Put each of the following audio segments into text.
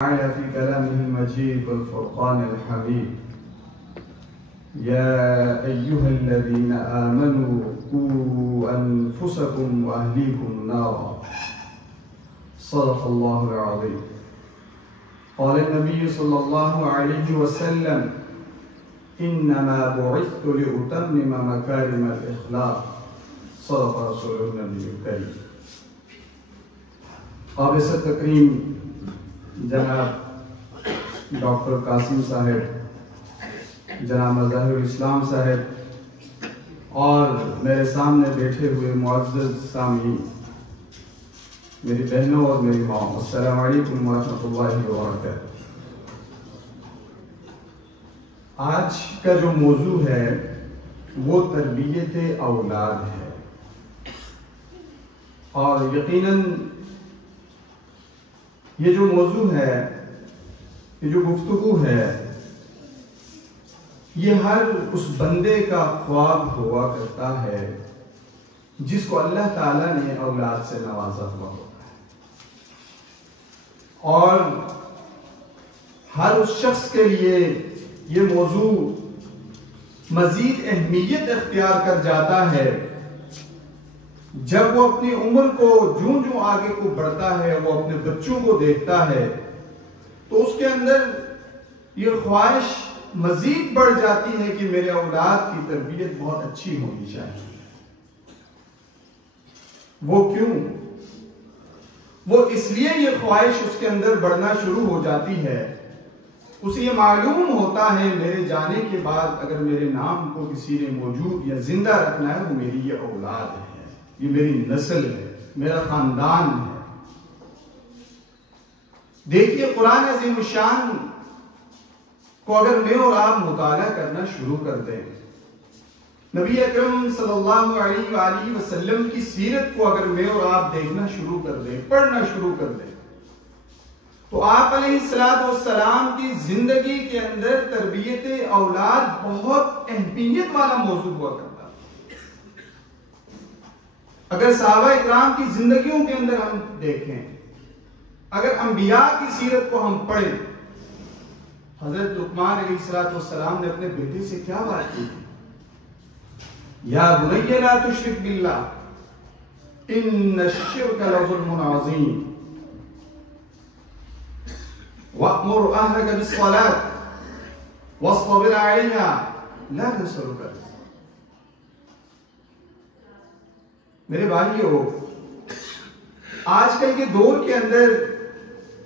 تعالى في كلامه المجيد والفرقان الحميد. يا أيها الذين آمنوا قوا أنفسكم وأهليكم نارا. صدق الله العظيم. قال النبي صلى الله عليه وسلم: إنما بعثت لأتمم مكارم الأخلاق. صدق رسول النبي الكريم. قابل تکریم جناب ڈاکٹر قاسم صاحب، جناب مظاہر الاسلام صاحب اور میرے سامنے بیٹھے ہوئے معزز سامعین، میری بہنوں اور میری ماں، السلام علیکم ورحمۃ اللہ وبرکاتہ۔ آج کا جو موضوع ہے وہ تربیت اولاد ہے، اور یقیناً یہ جو موضوع ہے، یہ جو گفتگو ہے، یہ ہر اس بندے کا خواب ہوا کرتا ہے جس کو اللہ تعالیٰ نے اولاد سے نوازا ہوا ہوتا ہے، اور ہر اس شخص کے لیے یہ موضوع مزید اہمیت اختیار کر جاتا ہے جب وہ اپنی عمر کو جوں آگے کو بڑھتا ہے، وہ اپنے بچوں کو دیکھتا ہے تو اس کے اندر یہ خواہش مزید بڑھ جاتی ہے کہ میرے اولاد کی تربیت بہت اچھی ہونی چاہیے۔ وہ کیوں؟ وہ اس لیے یہ خواہش اس کے اندر بڑھنا شروع ہو جاتی ہے، اسے یہ معلوم ہوتا ہے میرے جانے کے بعد اگر میرے نام کو کسی نے موجود یا زندہ رکھنا ہے، وہ میری یہ اولاد ہے، یہ میری نسل ہے، میرا خاندان ہے۔ دیکھیے قرآن عظیم الشان کو اگر میں اور آپ مطالعہ کرنا شروع کر دیں، نبی اکرم صلی اللہ علیہ وآلہ وسلم کی سیرت کو اگر میں اور آپ دیکھنا شروع کر دیں، پڑھنا شروع کر دیں، تو آپ علیہ السلام کی زندگی کے اندر تربیت اولاد بہت اہمیت والا موضوع ہوا کرتا۔ اگر صحابہ اکرام کی زندگیوں کے اندر ہم دیکھیں، اگر انبیاء کی سیرت کو ہم پڑھیں، حضرت لقمان علیہ السلام نے اپنے بیٹے سے کیا بات کی تھی؟ یا بنی لا تشرک باللہ ان الشرک لظلم عظیم وَأْمُرْ أَهْلَكَ بِالصَّلَاةِ وَاصْطَبِرْ عَلَيْهَا لَا نَسْأَلُكَ رِزْقًا۔ میرے بھائیو، آج کل کے دور کے اندر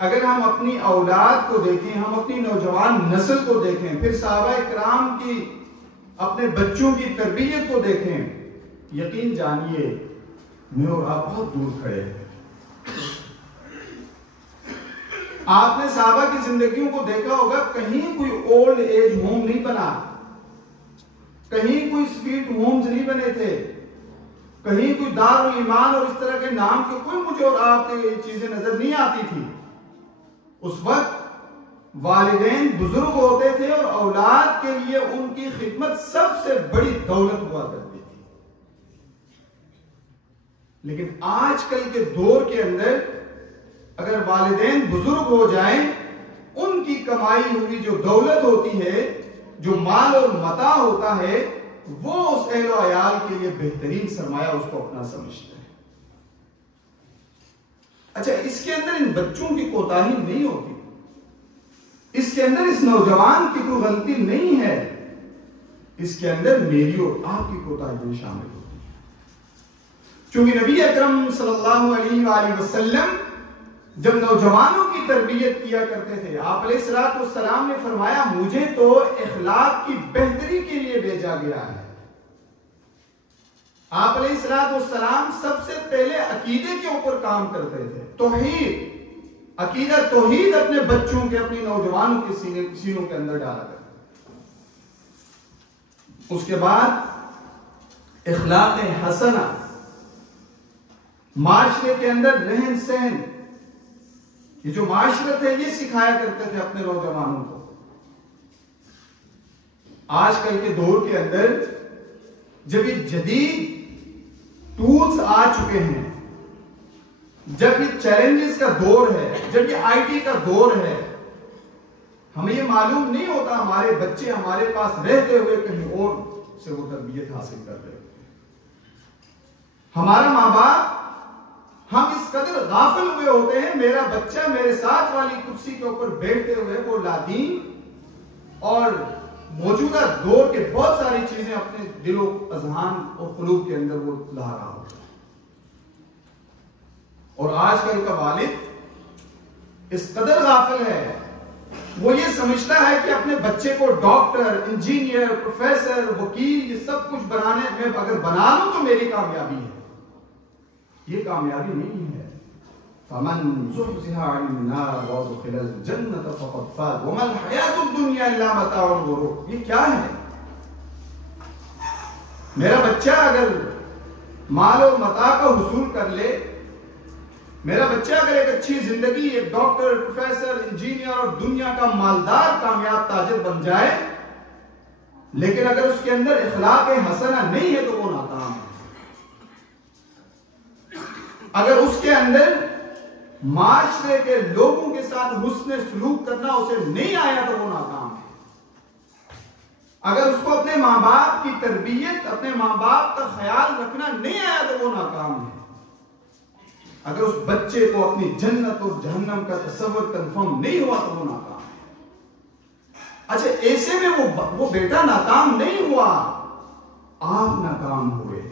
اگر ہم اپنی اولاد کو دیکھیں، ہم اپنی نوجوان نسل کو دیکھیں، پھر صحابہ اکرام کی اپنے بچوں کی تربیت کو دیکھیں، یقین جانیے میں اور آپ بہت دور کھڑے ہیں۔ آپ نے صحابہ کی زندگیوں کو دیکھا ہوگا، کہیں کوئی اولڈ ایج ہوم نہیں بنا، کہیں کوئی سویٹ ہومز نہیں بنے تھے، کہیں کوئی دار الایمان اور اس طرح کے نام کے کوئی مجھے اور آپ کے چیزیں نظر نہیں آتی تھی۔ اس وقت والدین بزرگ ہوتے تھے اور اولاد کے لیے ان کی خدمت سب سے بڑی دولت ہوا کرتی تھی۔ لیکن آج کل کے دور کے اندر اگر والدین بزرگ ہو جائیں، ان کی کمائی ہوئی جو دولت ہوتی ہے، جو مال اور متاع ہوتا ہے، وہ اس اہل و عیال کے لیے بہترین سرمایہ اس کو اپنا سمجھتے ہیں۔ اچھا، اس کے اندر ان بچوں کی کوتاہی نہیں ہوتی، اس کے اندر اس نوجوان کی کوئی غلطی نہیں ہے، اس کے اندر میری اور آپ کی کوتاہی شامل ہوتی ہے۔ چونکہ نبی اکرم صلی اللہ علیہ وآلہ وسلم جب نوجوانوں کی تربیت کیا کرتے تھے، آپ علیہ السلام نے فرمایا مجھے تو اخلاق کی بہتری کے لیے بھیجا گیا ہے۔ آپ علیہ السلام سب سے پہلے عقیدے کے اوپر کام کرتے تھے، توحید، عقیدہ توحید اپنے بچوں کے، اپنی نوجوانوں کے سینوں کے اندر ڈالا کرتے۔ اس کے بعد اخلاق حسنہ، معاشرے کے اندر رہن سہن، یہ جو معاشرت ہے یہ سکھایا کرتے تھے اپنے نوجوانوں کو۔ آج کل کے دور کے اندر جب یہ جدید ٹولز آ چکے ہیں، جب یہ چیلنجز کا دور ہے، جب یہ آئی ٹی کا دور ہے، ہمیں یہ معلوم نہیں ہوتا ہمارے بچے ہمارے پاس رہتے ہوئے کہیں اور سے وہ تربیت حاصل کر رہے ہوتے ہیں۔ ہمارا ماں باپ، ہم اس قدر غافل ہوئے ہوتے ہیں، میرا بچہ میرے ساتھ والی کرسی کے اوپر بیٹھتے ہوئے وہ لادین اور موجودہ دور کے بہت ساری چیزیں اپنے دل و اذہان اور قلوب کے اندر وہ لا رہا ہوتا ہے۔ اور آج کل کا والد اس قدر غافل ہے، وہ یہ سمجھتا ہے کہ اپنے بچے کو ڈاکٹر، انجینئر، پروفیسر، وکیل یہ سب کچھ بنانے میں اگر بنا لوں تو میری کامیابی ہے۔ یہ کامیابی نہیں ہے۔ فَمَنْ زُحْزِحَ عَنِ النَّارِ وَأُدْخِلَ الْجَنَّةَ فَقَدْ فَازَ وَمَا الْحَيَاةُ الدُّنْيَا إِلَّا مَتَاعُ الْغُرُورِ۔ یہ کیا ہے؟ میرا بچہ اگر مال و متاع کا حصول کر لے، میرا بچہ اگر ایک اچھی زندگی، ایک ڈاکٹر، پروفیسر، انجینئر اور دنیا کا مالدار کامیاب تاجر بن جائے، لیکن اگر اس کے اندر اخلاق حسنہ نہیں ہے تو وہ ناکام ہے۔ اگر اس کے اندر معاشرے کے لوگوں کے ساتھ حسن سلوک کرنا اسے نہیں آیا تو وہ ناکام ہے۔ اگر اس کو اپنے ماں باپ کی تربیت، اپنے ماں باپ کا خیال رکھنا نہیں آیا تو وہ ناکام ہے۔ اگر اس بچے کو اپنی جنت اور جہنم کا تصور کنفرم نہیں ہوا تو وہ ناکام ہے۔ اچھا، ایسے میں وہ بیٹا ناکام نہیں ہوا، آپ ناکام ہوئے،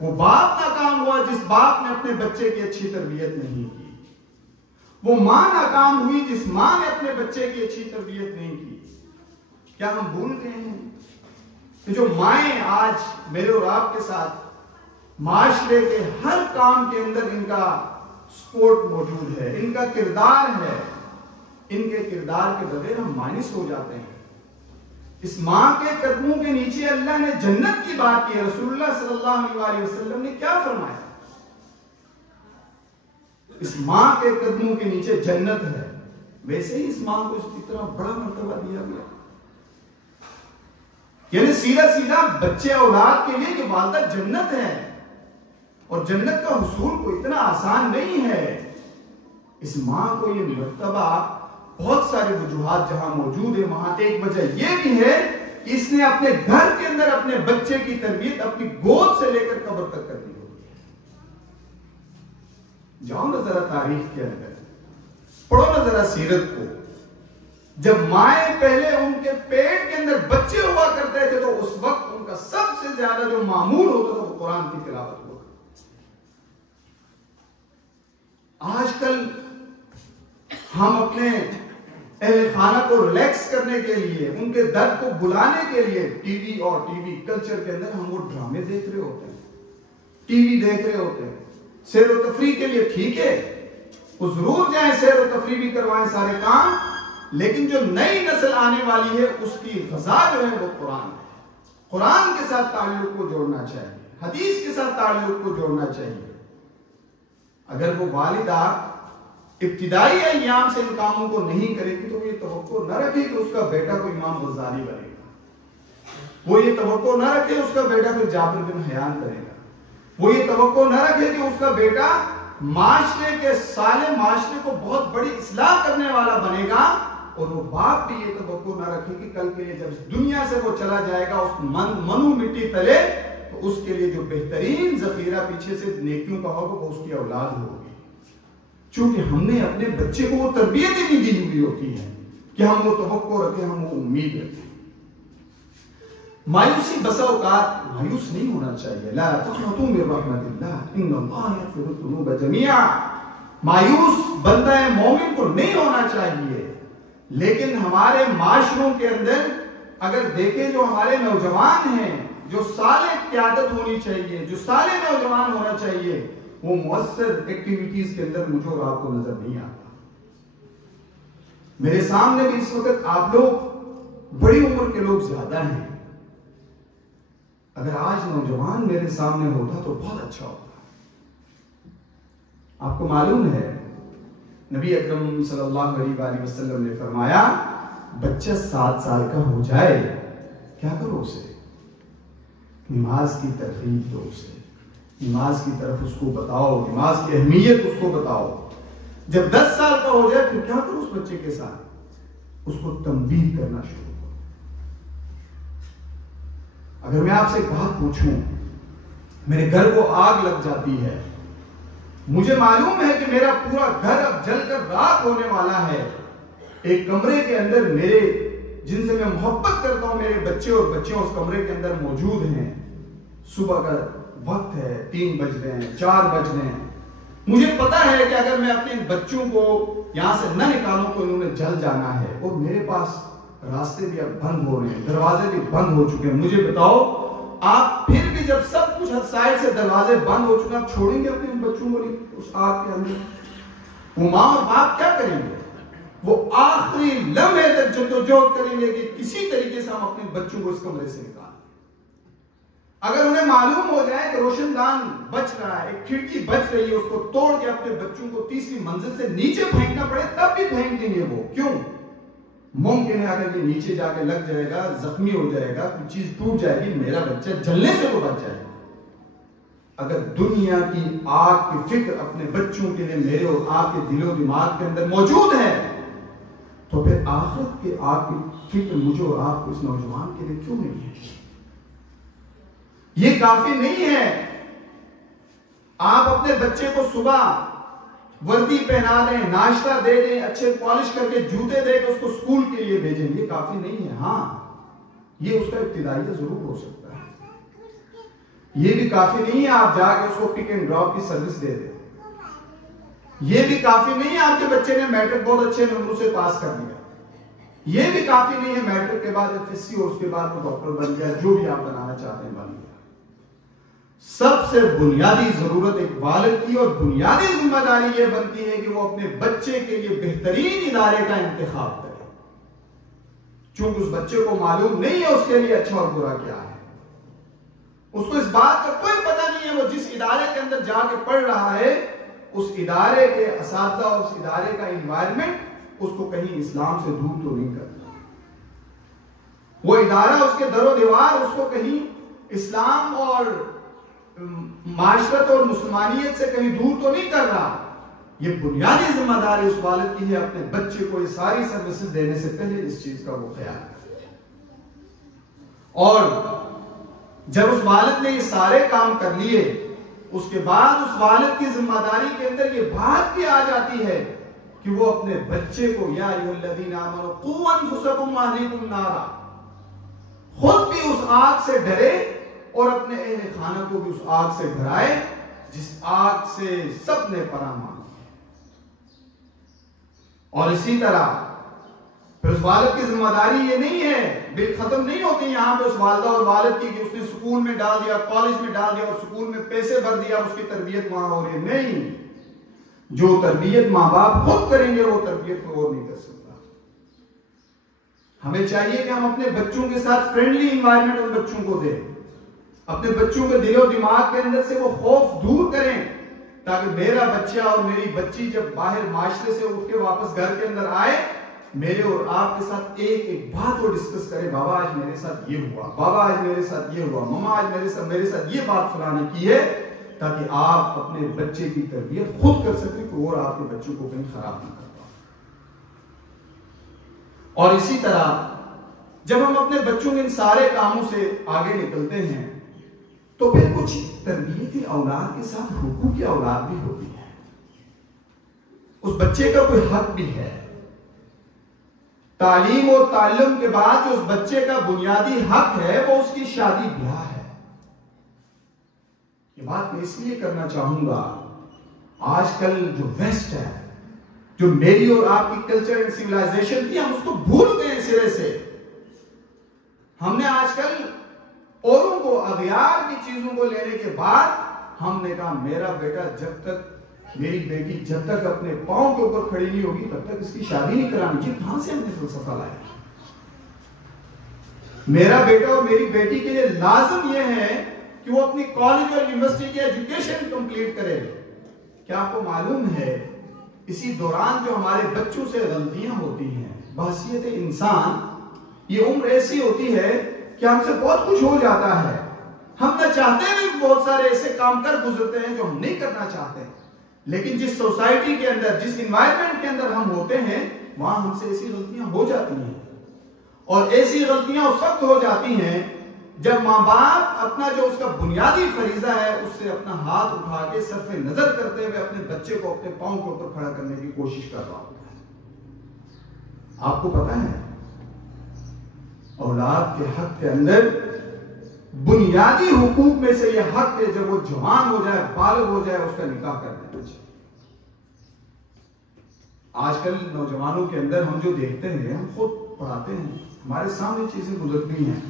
وہ باپ ناکام ہوا جس باپ نے اپنے بچے کی اچھی تربیت نہیں کی، وہ ماں ناکام ہوئی جس ماں نے اپنے بچے کی اچھی تربیت نہیں کی۔ کیا ہم بھول گئے ہیں کہ جو مائیں آج میرے اور آپ کے ساتھ معاشرے کے ہر کام کے اندر ان کا سپورٹ موجود ہے، ان کا کردار ہے، ان کے کردار کے بغیر ہم مایوس ہو جاتے ہیں۔ اس ماں کے قدموں کے نیچے اللہ نے جنت کی بات کی ہے۔ رسول اللہ صلی اللہ علیہ وسلم نے کیا فرمایا؟ اس ماں کے قدموں کے نیچے جنت ہے، ویسے ہی اس ماں کو اتنا بڑا مرتبہ دیا گیا، یعنی سیدھا بچے اولاد کے لیے کہ والدہ جنت ہے، اور جنت کا حصول کو اتنا آسان نہیں ہے۔ اس ماں کو یہ مرتبہ، بہت سارے وجوہات جہاں موجود ہیں وہاں ایک وجہ یہ بھی ہے کہ اس نے اپنے گھر کے اندر اپنے بچے کی تربیت اپنی گود سے لے کر قبر تک کر دی ہوگی۔ جاؤ نا ذرا تاریخ کے اندر، پڑھو نا ذرا سیرت کو۔ جب مائیں پہلے ان کے پیٹ کے اندر بچے ہوا کرتے تھے تو اس وقت ان کا سب سے زیادہ جو معمول ہوتا تھا وہ قرآن کی تلاوت ہوا۔ آج کل ہم اپنے اہل خانہ کو ریلیکس کرنے کے لیے، ان کے درد کو بلانے کے لیے ٹی وی اور ٹی وی کلچر کے اندر ہم وہ ڈرامے دیکھ رہے ہوتے ہیں، ٹی وی دیکھ رہے ہوتے ہیں۔ سیر و تفریح کے لیے ٹھیک ہے، وہ ضرور جائیں، سیر و تفریح بھی کروائیں، سارے کام، لیکن جو نئی نسل آنے والی ہے اس کی غذا جو ہے وہ قرآن ہے۔ قرآن کے ساتھ تعلق کو جوڑنا چاہیے، حدیث کے ساتھ تعلق کو جوڑنا چاہیے۔ اگر وہ والدہ ابتدائی ایام سے ان کاموں کو نہیں کرے گی تو وہ یہ توقع نہ رکھے کہ اس کا بیٹا کوئی امام غزالی بنے گا، وہ یہ توقع نہ رکھے اس کا بیٹا پھر جابر بن حیان کرے گا، وہ یہ توقع نہ رکھے کہ اس کا بیٹا معاشرے کے سارے معاشرے کو بہت بڑی اصلاح کرنے والا بنے گا، اور وہ باپ بھی یہ توقع نہ رکھے کہ کل کے لیے جب اس دنیا سے وہ چلا جائے گا اس منو مٹی تلے تو اس کے لیے جو بہترین ذخیرہ پیچھے سے نیکیوں کا ہوگا وہ اس کی اولاد ہوگی۔ چونکہ ہم نے اپنے بچے کو وہ تربیت ہی نہیں دی ہوئی ہوتی ہے کہ ہم وہ توقع رکھیں، ہم وہ امید رکھیں۔ مایوسی بسا اوقات مایوس نہیں ہونا چاہیے۔ لا تقنطوا من رحمت اللہ ان اللہ یغفر الذنوب جميعا۔ مایوس بندہ مومن کو نہیں ہونا چاہیے، لیکن ہمارے معاشروں کے اندر اگر دیکھیں جو ہمارے نوجوان ہیں، جو صالح قیادت ہونی چاہیے، جو صالح نوجوان ہونا چاہیے، وہ مؤثر ایکٹیویٹیز کے اندر مجھے اور آپ کو نظر نہیں آتا۔ میرے سامنے بھی اس وقت آپ لوگ بڑی عمر کے لوگ زیادہ ہیں، اگر آج نوجوان میرے سامنے ہوتا تو بہت اچھا ہوتا۔ آپ کو معلوم ہے نبی اکرم صلی اللہ علیہ وآلہ وسلم نے فرمایا بچہ 7 سال کا ہو جائے کیا کرو اسے؟ نماز کی ترغیب دو اسے، نماز کی طرف اس کو بتاؤ، نماز کی اہمیت اس کو بتاؤ۔ جب 10 سال کا ہو جائے پھر کیا کرو اس بچے کے ساتھ؟ اس کو تنبیہ کرنا شروع کرو۔ اگر میں آپ سے ایک بات پوچھوں، میرے گھر کو آگ لگ جاتی ہے، مجھے معلوم ہے کہ میرا پورا گھر اب جل کر راکھ ہونے والا ہے، ایک کمرے کے اندر میرے جن سے میں محبت کرتا ہوں میرے بچے اور بچیاں اس کمرے کے اندر موجود ہیں، صبح کا وقت ہے، 3 بج رہے ہیں، 4 بج رہے ہیں، مجھے پتا ہے کہ اگر میں اپنے بچوں کو یہاں سے نہ نکالوں تو انہوں نے جل جانا ہے، اور میرے پاس راستے بھی اب بند ہو رہے ہیں، دروازے بھی بند ہو چکے ہیں۔ مجھے بتاؤ، آپ پھر بھی جب سب کچھ ہر سائڈ سے دروازے بند ہو چکے ہیں، آپ چھوڑیں گے اپنے بچوں کو اس آگ کے اندر؟ وہ ماں اور باپ کیا کریں گے؟ وہ آخری لمحے تک جدوجہد کریں گے کہ کسی طریقے سے ہم اپنے بچوں کو اس کمرے سے نکالیں۔ اگر انہیں معلوم ہو جائے کہ روشن دان بچ رہا ہے، ایک کھڑکی بچ رہی ہے، اس کو توڑ کے اپنے بچوں کو 3ری منزل سے نیچے پھینکنا پڑے تب بھی پھینک دیں گے وہ۔ کیوں؟ ممکن ہے اگر یہ نیچے جا کے لگ جائے گا، زخمی ہو جائے گا، کچھ چیز ٹوٹ جائے گی، میرا بچہ جلنے سے تو بچ جائے گا۔ اگر دنیا کی آگ کی فکر اپنے بچوں کے لیے میرے اور آپ کے دل و دماغ کے اندر موجود ہے، تو پھر آخرت کے آگ کی فکر مجھے اور آپ کو اس نوجوان کے لیے کیوں نہیں ہے؟ یہ کافی نہیں ہے آپ اپنے بچے کو صبح وردی پہنا دیں، ناشتہ دے دیں، اچھے پالش کر کے جوتے دے کے اس کو اسکول کے لیے بھیجیں، یہ کافی نہیں ہے۔ ہاں، یہ اس کا ابتدائیہ ضرور ہو سکتا ہے۔ یہ بھی کافی نہیں ہے آپ جا کے اس کو پک اینڈ ڈراپ کی سروس دے دیں۔ یہ بھی کافی نہیں ہے آپ کے بچے نے میٹرک بہت اچھے نمبروں سے پاس کر لیا۔ یہ بھی کافی نہیں ہے میٹرک کے بعد FSC اور اس کے بعد وہ ڈاکٹر بن گیا، جو بھی آپ بنانا چاہتے ہیں بن گیا۔ سب سے بنیادی ضرورت ایک والد کی اور بنیادی ذمہ داری یہ بنتی ہے کہ وہ اپنے بچے کے لیے بہترین ادارے کا انتخاب کرے، چونکہ اس بچے کو معلوم نہیں ہے اس کے لیے اچھا اور برا کیا ہے۔ اس کو اس بات کا کوئی پتہ نہیں ہے وہ جس ادارے کے اندر جا کے پڑھ رہا ہے، اس ادارے کے اساتذہ اور اس ادارے کا انوائرمنٹ اس کو کہیں اسلام سے دور تو نہیں کرتا، وہ ادارہ اس کے در و دیوار اس کو کہیں اسلام اور معاشرت اور مسلمانیت سے کہیں دور تو نہیں کر رہا۔ یہ بنیادی ذمہ داری اس والد کی ہے اپنے بچے کو یہ ساری سروسز دینے سے پہلے اس چیز کا وہ خیال کرے۔ اور جب اس والد نے یہ سارے کام کر لیے، اس کے بعد اس والد کی ذمہ داری کے اندر یہ بات بھی آ جاتی ہے کہ وہ اپنے بچے کو یا ایھا الذین آمنوا قوا انفسکم واہلیکم نارا، خود بھی اس آگ سے ڈرے اور اپنے اہل خانہ کو بھی اس آگ سے ڈرائے جس آگ سے سب نے پناہ مانگی ہے۔ اور اسی طرح پھر اس والد کی ذمہ داری یہ نہیں ہے، بل ختم نہیں ہوتی یہاں پہ اس والدہ اور والد کی کہ اس نے سکول میں ڈال دیا، کالج میں ڈال دیا اور سکول میں پیسے بھر دیا، اس کی تربیت وہاں ہو رہی ہے۔ نہیں، جو تربیت ماں باپ خود کریں گے وہ تربیت کو اور نہیں کر سکتا۔ ہمیں چاہیے کہ ہم اپنے بچوں کے ساتھ فرینڈلی انوائرمنٹ ان بچوں کو دیں، اپنے بچوں کے دل و دماغ کے اندر سے وہ خوف دور کریں، تاکہ میرا بچہ اور میری بچی جب باہر معاشرے سے اٹھ کے واپس گھر کے اندر آئے، میرے اور آپ کے ساتھ ایک ایک بات وہ ڈسکس کرے، بابا آج میرے ساتھ یہ ہوا، بابا آج میرے ساتھ یہ ہوا، مما آج میرے ساتھ یہ بات فلاں نے کی ہے، تاکہ آپ اپنے بچے کی تربیت خود کر سکیں کہ اور آپ کے بچوں کو کہیں خراب نہ کر پائیں۔ اور اسی طرح جب ہم اپنے بچوں کے ان سارے کاموں سے آگے نکلتے ہیں تو پھر کچھ تربیتی اولاد کے ساتھ حقوقی اولاد بھی ہوتی ہے۔ اس بچے کا کوئی حق بھی ہے۔ تعلیم اور تعلم کے بعد جو اس بچے کا بنیادی حق ہے وہ اس کی شادی بیاہ ہے۔ یہ بات میں اس لیے کرنا چاہوں گا، آج کل جو ویسٹ ہے، جو میری اور آپ کی کلچر اینڈ سیولائزیشن تھی، ہم اس کو بھول گئے سرے سے۔ ہم نے آج کل اوروں کو اغیار کی چیزوں کو لینے کے بعد ہم نے کہا میرا بیٹا جب تک، میری بیٹی جب تک اپنے پاؤں کے اوپر کھڑی نہیں ہوگی تب تک اس کی شادی نہیں کرانی۔ یہ کہاں سے ہم نے فلسفہ لایا؟ میرا بیٹا اور میری بیٹی کے لیے لازم یہ ہے کہ وہ اپنی کالج اور یونیورسٹی کی ایجوکیشن کمپلیٹ کرے۔ کیا آپ کو معلوم ہے اسی دوران جو ہمارے بچوں سے غلطیاں ہوتی ہیں، بحیثیت انسان یہ عمر ایسی ہوتی ہے کہ ہم سے بہت کچھ ہو جاتا ہے، ہم نہ چاہتے بھی بہت سارے ایسے کام کر گزرتے ہیں جو ہم نہیں کرنا چاہتے، لیکن جس سوسائٹی کے اندر، جس انوائرمنٹ کے اندر ہم ہوتے ہیں، وہاں ہم سے ایسی غلطیاں ہو جاتی ہیں. اور ایسی غلطیاں اس وقت ہو جاتی ہیں جب ماں باپ اپنا جو اس کا بنیادی فریضہ ہے اس سے اپنا ہاتھ اٹھا کے صرف نظر کرتے ہوئے اپنے بچے کو اپنے پاؤں کے اوپر کھڑا کرنے کی کوشش کر رہا ہوتا ہے. آپ کو پتا ہے اولاد کے حق کے اندر بنیادی حقوق میں سے یہ حق ہے جب وہ جوان ہو جائے، بالغ ہو جائے، اس کا نکاح کر دینا چاہیے. آج کل نوجوانوں کے اندر ہم جو دیکھتے ہیں، ہم خود پڑھاتے ہیں، ہمارے سامنے چیزیں گزرتی ہیں،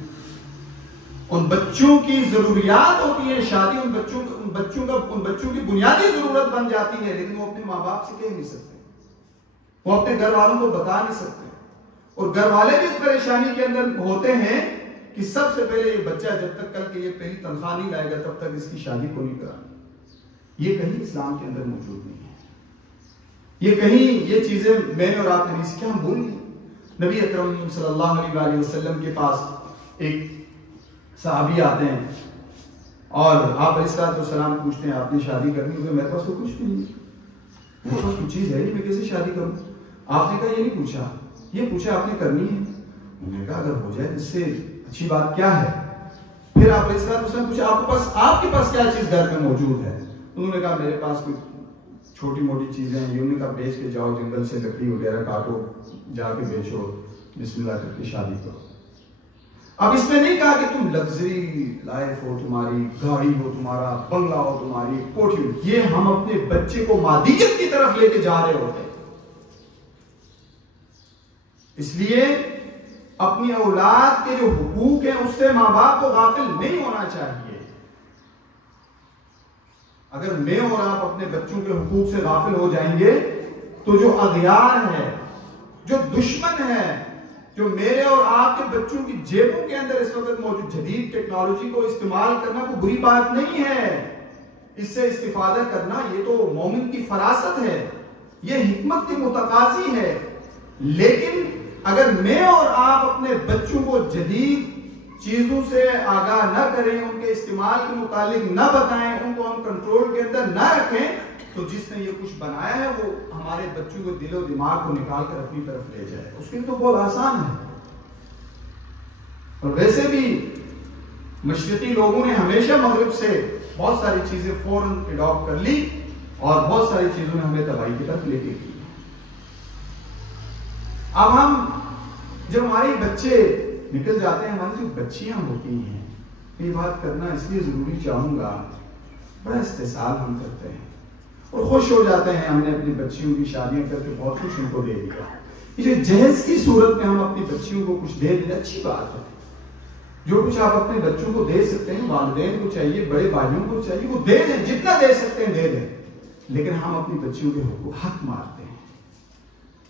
ان بچوں کی ضروریات ہوتی ہیں، شادی ان بچوں کی بنیادی ضرورت بن جاتی ہے، لیکن وہ اپنے ماں باپ سے کہہ نہیں سکتے، وہ اپنے گھر والوں کو بتا نہیں سکتے، اور گھر والے بھی اس پریشانی کے اندر ہوتے ہیں کہ سب سے پہلے یہ بچہ جب تک کل کے یہ پہلی تنخواہ نہیں لائے گا تب تک اس کی شادی کو نہیں کرانی. یہ کہیں اسلام کے اندر موجود نہیں ہے. یہ کہیں یہ چیزیں میں نے اور آپ نے نہیں سیکھا، ہم بھول گئے. نبی اکرم صلی اللہ علیہ وآلہ وسلم کے پاس ایک صحابی آتے ہیں اور آپ علیہ السلام پوچھتے ہیں آپ نے شادی کرنی ہوگی؟ میرے پاس تو کچھ نہیں ہے، میرے پاس کچھ چیز ہے نہیں، میں کیسے شادی کروں؟ آپ نے کہا یہ نہیں پوچھا، یہ پوچھا آپ نے کرنی ہے. انہوں نے کہا اگر ہو جائے اس سے اچھی بات کیا ہے؟ پھر آپ علیہ السلام پوچھا آپ کے پاس کیا چیز گھر میں موجود ہے؟ انہوں نے کہا میرے پاس کوئی چھوٹی موٹی چیزیں ہیں. انہوں نے کہا بیچ کے جاؤ، جنگل سے لکڑی وغیرہ کاٹو، جا کے بیچو، بسم اللہ کر کے شادی کرو. اب اس میں نہیں کہا کہ تم لگژری لائف ہو، تمہاری گاڑی ہو، تمہارا بنگلہ ہو، تمہاری کوٹھی ہو. یہ ہم اپنے بچے کو مادیت کی طرف لے کے جا رہے ہوتے ہیں. اس لیے اپنی اولاد کے جو حقوق ہیں اس سے ماں باپ کو غافل نہیں ہونا چاہیے. اگر میں اور آپ اپنے بچوں کے حقوق سے غافل ہو جائیں گے تو جو اغیار ہے، جو دشمن ہے، جو میرے اور آپ کے بچوں کی جیبوں کے اندر اس وقت موجود جدید ٹیکنالوجی کو استعمال کرنا کوئی بری بات نہیں ہے. اس سے استفادہ کرنا یہ تو مومن کی فراست ہے، یہ حکمت کی متقاضی ہے. لیکن اگر میں اور آپ اپنے بچوں کو جدید چیزوں سے آگاہ نہ کریں، ان کے استعمال کے متعلق نہ بتائیں، ان کو ہم کنٹرول کے اندر نہ رکھیں، تو جس نے یہ کچھ بنایا ہے وہ ہمارے بچوں کو دل و دماغ کو نکال کر اپنی طرف لے جائے. اس کے لیے تو بہت آسان ہے. اور ویسے بھی مشرقی لوگوں نے ہمیشہ مغرب سے بہت ساری چیزیں فوراً اڈاپٹ کر لی اور بہت ساری چیزوں نے ہمیں تباہی کی طرف لے کے کی. اب ہم جب ہمارے بچے نکل جاتے ہیں، ہماری جو بچیاں ہوتی ہیں، یہ بات کرنا اس لیے ضروری چاہوں گا، بڑا استحصال ہم کرتے ہیں اور خوش ہو جاتے ہیں ہم نے اپنی بچیوں کی شادیاں کر کے بہت کچھ ان کو دے دیا. یہ جو جہیز کی صورت میں ہم اپنی بچیوں کو کچھ دے دیں، اچھی بات ہے. جو کچھ آپ اپنے بچوں کو دے سکتے ہیں، والدین کو چاہیے، بڑے بھائیوں کو چاہیے وہ دے دیں، جتنا دے سکتے ہیں دے دیں. لیکن ہم اپنی بچیوں کے حق مارتے ہیں.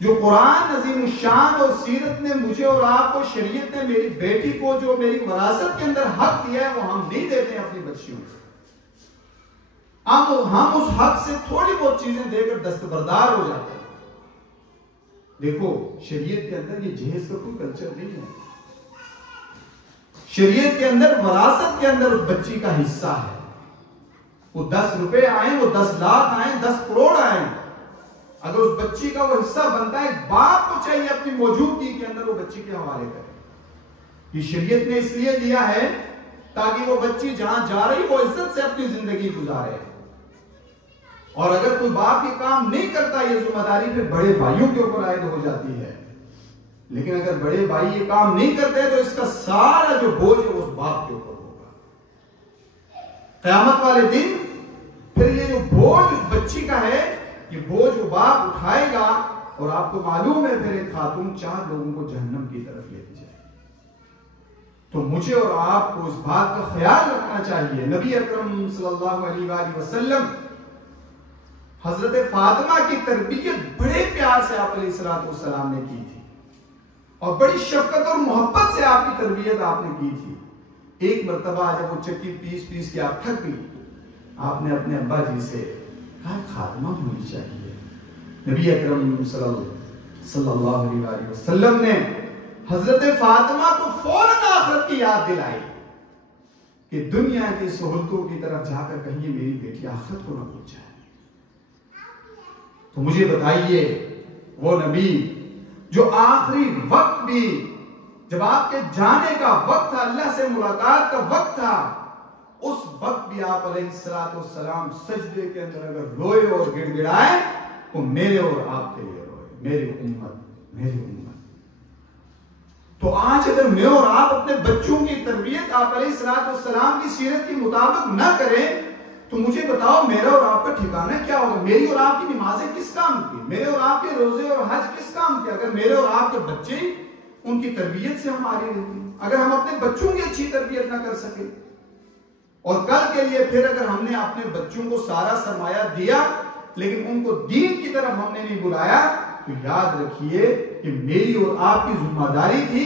جو قرآن عظیم الشان اور سیرت نے مجھے اور آپ کو، شریعت نے میری بیٹی کو جو میری وراثت کے اندر حق دیا ہے، وہ ہم نہیں دیتے ہیں اپنی بچیوں کو. ہم اس حق سے تھوڑی بہت چیزیں دے کر دستبردار ہو جاتے ہیں. دیکھو شریعت کے اندر یہ جہیز کا کوئی کلچر نہیں ہے. شریعت کے اندر وراثت کے اندر اس بچی کا حصہ ہے. وہ 10 روپے آئیں، وہ 10 لاکھ آئیں، 10 کروڑ آئیں، اگر اس بچی کا وہ حصہ بنتا ہے، باپ کو چاہیے اپنی موجودگی کے اندر وہ بچی کے حوالے کرے. یہ شریعت نے اس لیے دیا ہے تاکہ وہ بچی جہاں جا رہی وہ عزت سے اپنی زندگی گزارے. اور اگر کوئی باپ یہ کام نہیں کرتا، یہ ذمہ داری پھر بڑے بھائیوں کے اوپر عائد ہو جاتی ہے. لیکن اگر بڑے بھائی یہ کام نہیں کرتے تو اس کا سارا جو بوجھ ہے اس باپ کے اوپر ہوگا. قیامت والے دن پھر یہ جو بوجھ اس بچی کا ہے، یہ بوجھ وہ باپ اٹھائے گا. اور آپ کو معلوم ہے پھر ایک خاتون 4 لوگوں کو جہنم کی طرف لے جائے. تو مجھے اور آپ کو اس بات کا خیال رکھنا چاہیے. نبی اکرم صلی اللہ علیہ وآلہ وسلم حضرت فاطمہ کی تربیت بڑے پیار سے آپ علیہ السلام نے کی تھی اور بڑی شفقت اور محبت سے آپ کی تربیت آپ نے کی تھی. ایک مرتبہ جب وہ چکی پیس کے آپ تھک گئی، آپ نے اپنے ابا جی سے کہا خاتمہ ہونی چاہیے. نبی اکرم صلی اللہ علیہ وآلہ وسلم نے حضرت فاطمہ کو فوراً آخرت کی یاد دلائی. کہ دنیا کی سہولتوں کی طرف جا کر کہیں میری بیٹی آخرت کو نہ بھول جائے. تو مجھے بتائیے وہ نبی جو آخری وقت بھی جب آپ کے جانے کا وقت تھا, اللہ سے ملاقات کا وقت تھا, اس وقت بھی آپ علیہ السلام سجدے کے اندر اگر روئے اور گڑ گڑائے تو میرے اور آپ کے لیے روئے, میری امت. تو آج اگر میں اور آپ اپنے بچوں کی تربیت آپ علیہ السلام کی سیرت کے مطابق نہ کریں تو مجھے بتاؤ میرا اور آپ کا ٹھکانہ کیا ہوگا؟ میری اور آپ کی نمازیں کس کام کی؟ میرے اور آپ کے روزے اور حج کس کام کے؟ اگر میرے اور آپ کے بچے ان کی تربیت سے ہماری رہتی, اگر ہم اپنے بچوں کی اچھی تربیت نہ کر سکے, اور کل کے لیے پھر اگر ہم نے اپنے بچوں کو سارا سرمایہ دیا لیکن ان کو دین کی طرف ہم نے نہیں بلایا, تو یاد رکھیے کہ میری اور آپ کی ذمہ داری تھی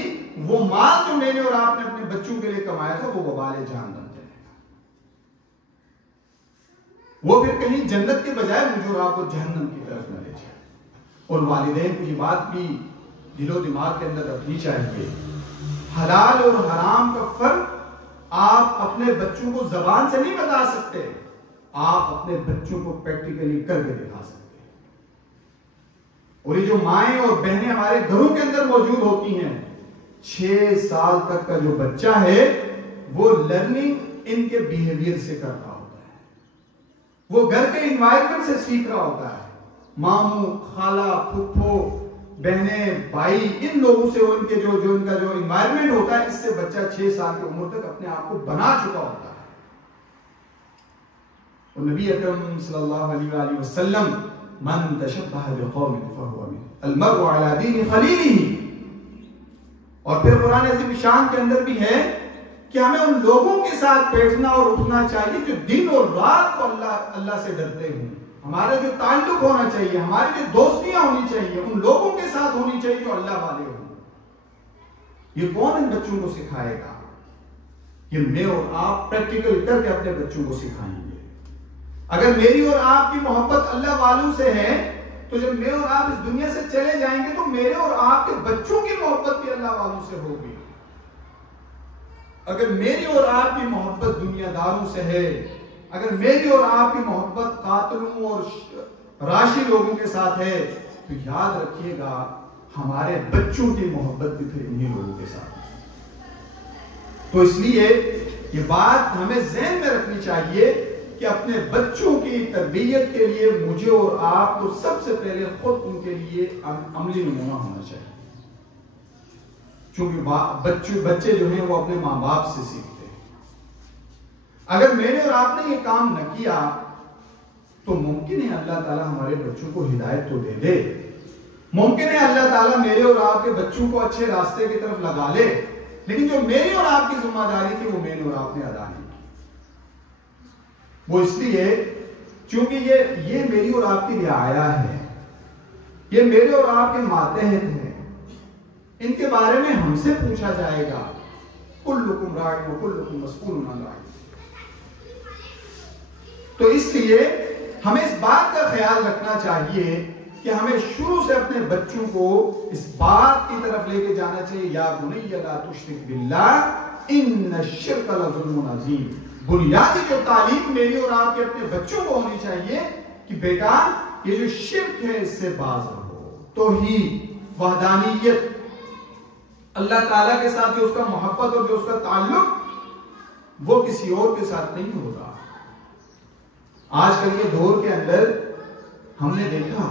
وہ مال جو میں نے اور آپ نے اپنے بچوں کے لیے کمایا تھا وہ وبال جہنم بن جائے گا. وہ پھر کہیں جنت کے بجائے مجھے اور آپ کو جہنم کی طرف نہ لے جائے. اور والدین کو یہ بات بھی دل و دماغ کے اندر رکھنی چاہیے, حلال اور حرام کا فرق آپ اپنے بچوں کو زبان سے نہیں بتا سکتے, آپ اپنے بچوں کو پریکٹیکلی کر کے دکھا سکتے. اور یہ جو مائیں اور بہنیں ہمارے گھروں کے اندر موجود ہوتی ہیں, 6 سال تک کا جو بچہ ہے وہ لرننگ ان کے بیہیویئر سے کر رہا ہوتا ہے, وہ گھر کے انوائرمنٹ سے سیکھ رہا ہوتا ہے. ماموں, خالہ, پھپھو, بہنیں, بھائی, ان لوگوں سے ان کے جو ان کا جو انوائرمنٹ ہوتا ہے اس سے بچہ 6 سال کی عمر تک اپنے آپ کو بنا چکا ہوتا ہے. اور نبی اکرم صلی اللہ علیہ وآلہ وسلم من تشبہ بقوم فہو منہم, المرء علی دین خلیلہ. اور پھر قرآن عظیم شان کے اندر بھی ہے کہ ہمیں ان لوگوں کے ساتھ بیٹھنا اور اٹھنا چاہیے جو دن اور رات کو اللہ سے ڈرتے ہوں. ہمارا جو تعلق ہونا چاہیے, ہماری جو دوستیاں ہونی چاہیے, ان لوگوں کے ساتھ ہونی چاہیے جو اللہ والے ہوں. یہ کون ان بچوں کو سکھائے گا؟ یہ میں اور آپ پریکٹیکل کر کے اپنے بچوں کو سکھائیں گے. اگر میری اور آپ کی محبت اللہ والوں سے ہے تو جب میں اور آپ اس دنیا سے چلے جائیں گے تو میرے اور آپ کے بچوں کی محبت بھی اللہ والوں سے ہوگی. اگر میری اور آپ کی محبت دنیا داروں سے ہے, اگر میری اور آپ کی محبت قاتلوں اور راشی لوگوں کے ساتھ ہے, تو یاد رکھیے گا ہمارے بچوں کی محبت بھی پھر انہی لوگوں کے ساتھ ہے. تو اس لیے یہ بات ہمیں ذہن میں رکھنی چاہیے کہ اپنے بچوں کی تربیت کے لیے مجھے اور آپ کو سب سے پہلے خود ان کے لیے عملی نمونہ ہونا چاہیے. چونکہ بچے جو ہیں وہ اپنے ماں باپ سے سیکھتے ہیں. اگر میں نے اور آپ نے یہ کام نہ کیا تو ممکن ہے اللہ تعالیٰ ہمارے بچوں کو ہدایت تو دے دے, ممکن ہے اللہ تعالیٰ میرے اور آپ کے بچوں کو اچھے راستے کی طرف لگا لے, لیکن جو میری اور آپ کی ذمہ داری تھی وہ میں نے اور آپ نے ادا نہیں کی. وہ اس لیے چونکہ یہ میری اور آپ کی رعایا ہے, یہ میرے اور آپ کے ماتحت ہیں, ان کے بارے میں ہم سے پوچھا جائے گا. کلکم راع وکلکم مسئول عن رعیتہ. تو اس لیے ہمیں اس بات کا خیال رکھنا چاہیے کہ ہمیں شروع سے اپنے بچوں کو اس بات کی طرف لے کے جانا چاہیے, یا بنی لا تشرک باللہ ان الشرک لظلم عظیم. بنیادی جو تعلیم میری اور آپ کے اپنے بچوں کو ہونی چاہیے کہ بیٹا یہ جو شرک ہے اس سے باز رہو. توحید, وحدانیت, اللہ تعالیٰ کے ساتھ جو اس کا محبت اور جو اس کا تعلق وہ کسی اور کے ساتھ نہیں ہوگا. آج کل کے دور کے اندر ہم نے دیکھا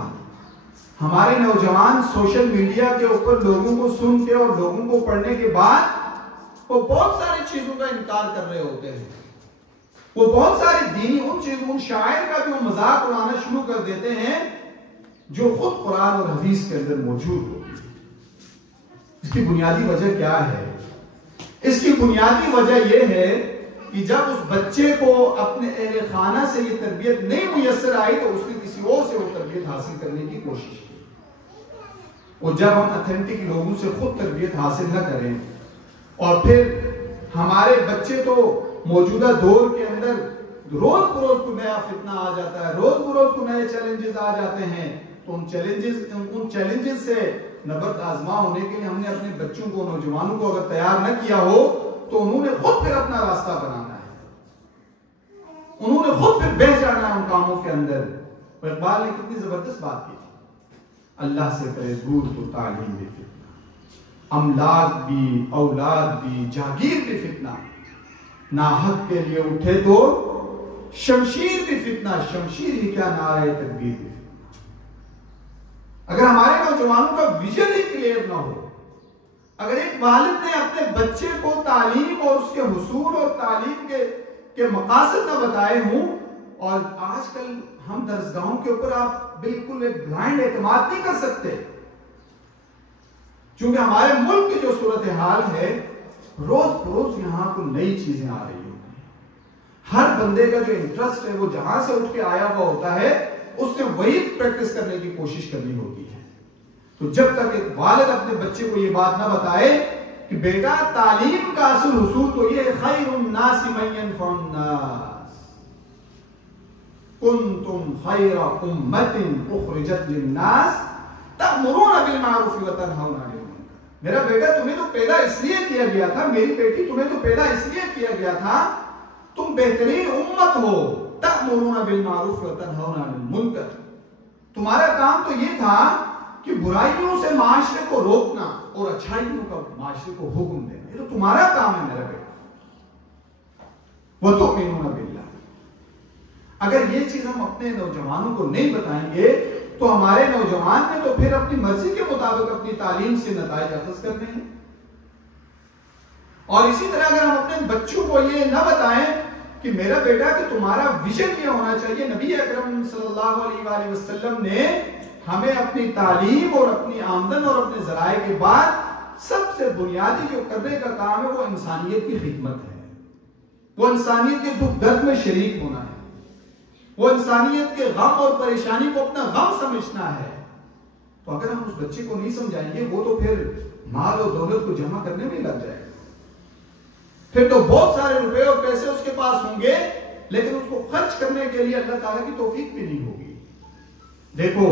ہمارے نوجوان سوشل میڈیا کے اوپر لوگوں کو سن کے اور لوگوں کو پڑھنے کے بعد وہ بہت ساری چیزوں کا انکار کر رہے ہوتے ہیں. وہ بہت ساری دینی ان شاعر کا بھی وہ مذاق اڑانا شروع کر دیتے ہیں جو خود قرآن اور حدیث کے اندر موجود ہوتی ہے. اس کی بنیادی وجہ کیا ہے؟ اس کی بنیادی وجہ یہ ہے کہ جب اس بچے کو اپنے اہل خانہ سے یہ تربیت نہیں میسر آئی تو اس نے کسی اور سے وہ تربیت حاصل کرنے کی کوشش کی. اور جب ہم اتھینٹک لوگوں سے خود تربیت حاصل نہ کریں اور پھر ہمارے بچے تو موجودہ دور کے اندر روز بروز کو نیا فتنہ آ جاتا ہے, روز بروز کو نئے چیلنجز آ جاتے ہیں, تو ان چیلنجز سے نبرد آزما ہونے کے لیے ہم نے اپنے بچوں کو, نوجوانوں کو اگر تیار نہ کیا ہو تو انہوں نے خود پھر اپنا راستہ بنانا ہے. انہوں نے خود پھر بہہ جانا ہے ان کاموں کے اندر. اور اقبال نے کتنی زبردست بات کی تھی, اللہ سے کرے دور تو تعلیم بھی فتنہ, املاک بھی اولاد بھی جاگیر بھی فتنہ, ناحق کے لیے اٹھے تو شمشیر بھی فتنہ, شمشیر ہی کیا نعرہ تکبیر بھی فتنہ. اگر ہمارے نوجوانوں کا ویژن ہی کلیئر نہ ہو, اگر ایک والد نے اپنے بچے کو تعلیم اور اس کے حصول اور تعلیم کے مقاصد نہ بتائے ہوں, اور آج کل ہم درسگاہوں کے اوپر آپ بالکل ایک بلائنڈ اعتماد نہیں کر سکتے, چونکہ ہمارے ملک کی جو صورتحال ہے روز بروز یہاں کو نئی چیزیں آ رہی ہوتی ہیں. ہر بندے کا جو انٹرسٹ ہے وہ جہاں سے اٹھ کے آیا ہوا ہوتا ہے, اس نے وہی پریکٹس کرنے کی کوشش کرنی ہوتی ہے. تو جب تک ایک والد اپنے بچے کو یہ بات نہ بتائے کہ بیٹا تعلیم کا اصل حصول تو یہ خیر الناس من ينفع الناس, کنتم خیر امت اخرجت للناس تأمرون بالمعروف وتنہون عن المنکر. میرا بیٹا تمہیں تو پیدا اس لیے کیا گیا تھا, میری بیٹی تمہیں تو پیدا اس لیے کیا گیا تھا, تم بہترین امت ہو, تأمرون بالمعروف وتنہون عن المنکر. تمہارا کام تو یہ تھا کہ برائیوں سے معاشرے کو روکنا اور اچھائیوں کا معاشرے کو حکم دینا, یہ تو تمہارا کام ہے میرا بیٹا. وَتُؤْمِنُونَ بِاللَّهِ. اگر یہ چیز ہم اپنے نوجوانوں کو نہیں بتائیں گے تو ہمارے نوجوان نے تو پھر اپنی مرضی کے مطابق اپنی تعلیم سے نتائج اخذ کرنے ہیں. اور اسی طرح اگر ہم اپنے بچوں کو یہ نہ بتائیں کہ میرا بیٹا کہ تمہارا ویژن یہ ہونا چاہیے, نبی اکرم صلی اللہ علیہ وآلہ وسلم نے ہمیں اپنی تعلیم اور اپنی آمدن اور اپنے ذرائع کے بعد سب سے بنیادی جو کرنے کا کام ہے وہ انسانیت کی خدمت ہے, وہ انسانیت کے دکھ درد میں شریک ہونا ہے, وہ انسانیت کے غم اور پریشانی کو اپنا غم سمجھنا ہے. تو اگر ہم اس بچے کو نہیں سمجھائیں گے وہ تو پھر مال اور دولت کو جمع کرنے میں لگ جائے گا, پھر تو بہت سارے روپے اور پیسے اس کے پاس ہوں گے لیکن اس کو خرچ کرنے کے لیے اللہ تعالیٰ کی توفیق بھی نہیں ہوگی. دیکھو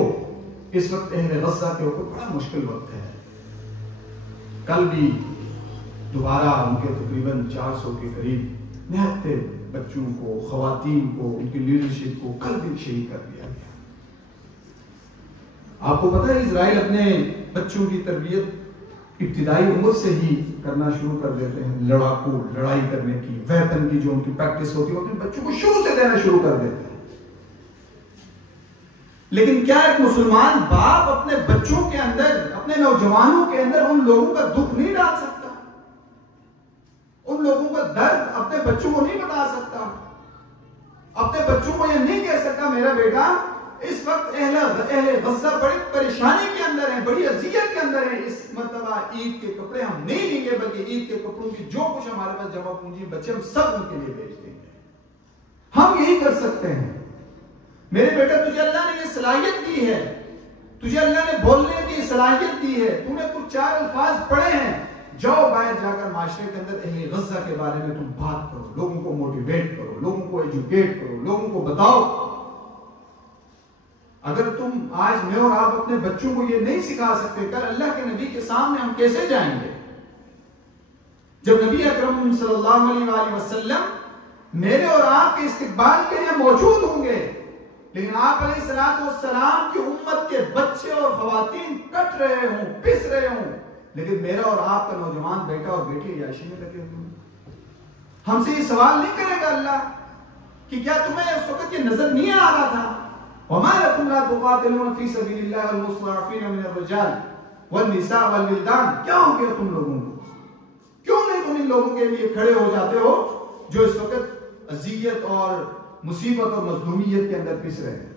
اس وقت اہل غزہ کے اوپر بڑا مشکل وقت ہے. کل بھی دوبارہ ان کے تقریباً 400 کے قریب نہتے بچوں کو, خواتین کو, ان کی لیڈرشپ کو کل بھی شہید کر دیا گیا. آپ کو پتہ ہے اسرائیل اپنے بچوں کی تربیت ابتدائی عمر سے ہی کرنا شروع کر دیتے ہیں. لڑاکو لڑائی کرنے کی, ویپن کی جو ان کی پریکٹس ہوتی ہے وہ اپنے بچوں کو شروع سے دینا شروع کر دیتے ہیں. لیکن کیا ایک مسلمان باپ اپنے بچوں کے اندر, اپنے نوجوانوں کے اندر ان لوگوں کا دکھ نہیں ڈال سکتا, ان لوگوں کا درد اپنے بچوں کو نہیں بتا سکتا, اپنے بچوں کو یہ نہیں کہہ سکتا میرا بیٹا اس وقت اہل غزہ بڑی پریشانی کے اندر ہیں, بڑی اذیت کے اندر ہیں, اس مرتبہ عید کے کپڑے ہم نہیں لیں گے بلکہ عید کے کپڑوں کی جو کچھ ہمارے پاس جمع پونجی بچے ہم سب ان کے لیے بھیج دیں گے. ہم یہی کر سکتے ہیں. میرے بیٹا تجھے اللہ نے یہ صلاحیت دی ہے, تجھے اللہ نے بولنے کی صلاحیت دی ہے, تو نے کچھ 4 الفاظ پڑھے ہیں, جاؤ باہر جا کر معاشرے کے اندر اہل غزہ کے بارے میں تم بات کرو, لوگوں کو موٹیویٹ کرو, لوگوں کو ایجوکیٹ کرو, لوگوں کو بتاؤ. اگر تم آج میں اور آپ اپنے بچوں کو یہ نہیں سکھا سکتے, کل اللہ کے نبی کے سامنے ہم کیسے جائیں گے؟ جب نبی اکرم صلی اللہ علیہ وآلہ وسلم میرے اور آپ کے استقبال کے لیے موجود ہوں گے, لیکن آپ علیہ السلام کی امت کے بچے اور خواتین کٹ رہے ہوں, پس رہے ہوں, لیکن میرا اور آپ کا نوجوان بیٹا اور بیٹی عیاشی میں لگے ہوئے ہیں. ہم سے یہ سوال نہیں کرے گا اللہ کہ کیا تمہیں اس وقت یہ نظر نہیں آ رہا تھا؟ وَمَا لَكُمْ لَا تُقَاتِلُونَ فِي سَبِيلِ اللَّهِ وَالْمُسْتَضْعَفِينَ مِنَ الرِّجَالِ وَالنِّسَاءِ وَالْوِلْدَانِ. کیا ہو گیا تم لوگوں کو؟ کیوں نہیں تم ان لوگوں کے لیے کھڑے ہو جاتے ہو جو اس وقت اذیت اور مصیبت اور مظلومیت کے اندر پس رہے ہیں؟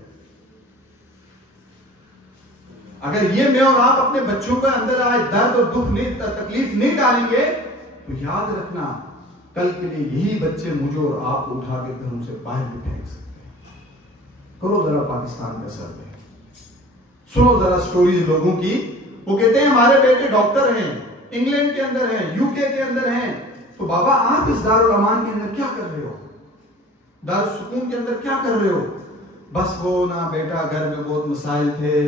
اگر یہ میں اور آپ اپنے بچوں کے اندر آج درد اور دکھ نہیں, تکلیف نہیں ڈالیں گے تو یاد رکھنا کل کے لیے یہی بچے مجھے اور آپ کو اٹھا کے گھروں سے باہر بھی پھینک سکتے ہیں. کرو ذرا پاکستان کا سروے, سنو ذرا سٹوریز لوگوں کی. وہ کہتے ہیں ہمارے بیٹے ڈاکٹر ہیں, انگلینڈ کے اندر ہیں, UK کے اندر ہیں. تو بابا آپ اس دارالامان کے اندر کیا کر رہے ہو, دارالسکون کے اندر کیا کر رہے ہو؟ بس وہ نا بیٹا گھر میں بہت مسائل تھے,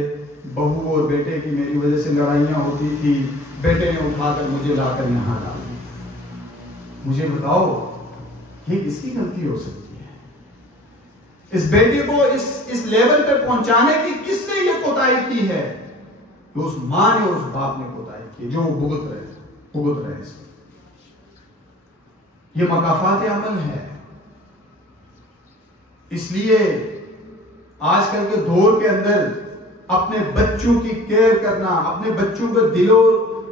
بہو اور بیٹے کی میری وجہ سے لڑائیاں ہوتی تھی, بیٹے نے اٹھا کر مجھے لا کر یہاں ڈال دیا. مجھے بتاؤ یہ کس کی غلطی ہو سکتی ہے؟ اس بیٹے کو اس لیول پہ پہنچانے کی کس نے یہ کوتاہی کی ہے؟ اس ماں نے اور اس باپ نے کوتاہی کی جو وہ بھگت رہے اس کو۔ یہ مکافات عمل ہے۔ اس لیے آج کل کے دور کے اندر اپنے بچوں کی کیئر کرنا، اپنے بچوں کے دل و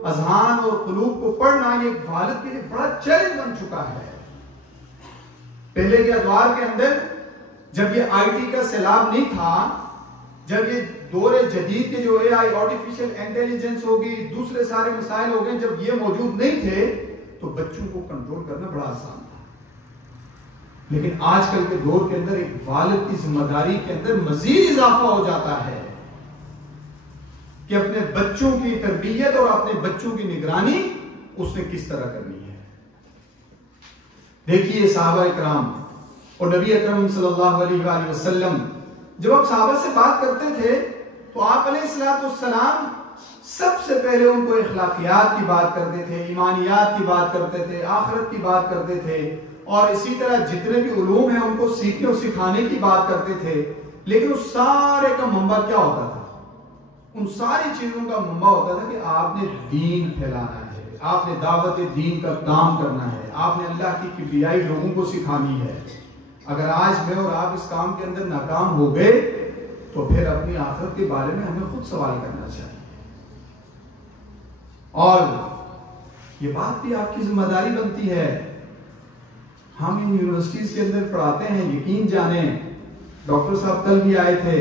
اذہان اور قلوب کو پڑھنا، یہ ایک والد کے لیے بڑا چیلنج بن چکا ہے۔ پہلے کے ادوار کے اندر جب یہ آئی ٹی کا سیلاب نہیں تھا، جب یہ دور جدید کے جو اے آئی، آرٹیفیشل انٹیلیجنس ہوگی، دوسرے سارے مسائل ہو گئے، جب یہ موجود نہیں تھے تو بچوں کو کنٹرول کرنا بڑا آسان تھا۔ لیکن آج کل کے دور کے اندر ایک والد کی ذمہ داری کے اندر مزید اضافہ ہو جاتا ہے کہ اپنے بچوں کی تربیت اور اپنے بچوں کی نگرانی اس نے کس طرح کرنی ہے۔ دیکھیے صحابہ اکرام اور نبی اکرم صلی اللہ علیہ وآلہ وسلم جب آپ صحابہ سے بات کرتے تھے تو آپ علیہ السلام سب سے پہلے ان کو اخلاقیات کی بات کرتے تھے، ایمانیات کی بات کرتے تھے، آخرت کی بات کرتے تھے، اور اسی طرح جتنے بھی علوم ہیں ان کو سیکھنے اور سکھانے کی بات کرتے تھے۔ لیکن اس سارے کا منبع کیا ہوتا تھا؟ ان ساری چیزوں کا منبع ہوتا تھا کہ آپ نے دین پھیلانا ہے، آپ نے دعوت دین کا کام کرنا ہے، آپ نے اللہ کی کبریائی لوگوں کو سکھانی ہے۔ اگر آج میں اور آپ اس کام کے اندر ناکام ہو گئے تو پھر اپنی آخرت کے بارے میں ہمیں خود سوال کرنا چاہیے۔ اور یہ بات بھی آپ کی ذمہ داری بنتی ہے۔ ہم ان یونیورسٹیز کے اندر پڑھاتے ہیں، یقین جانیں ڈاکٹر صاحب کل بھی آئے تھے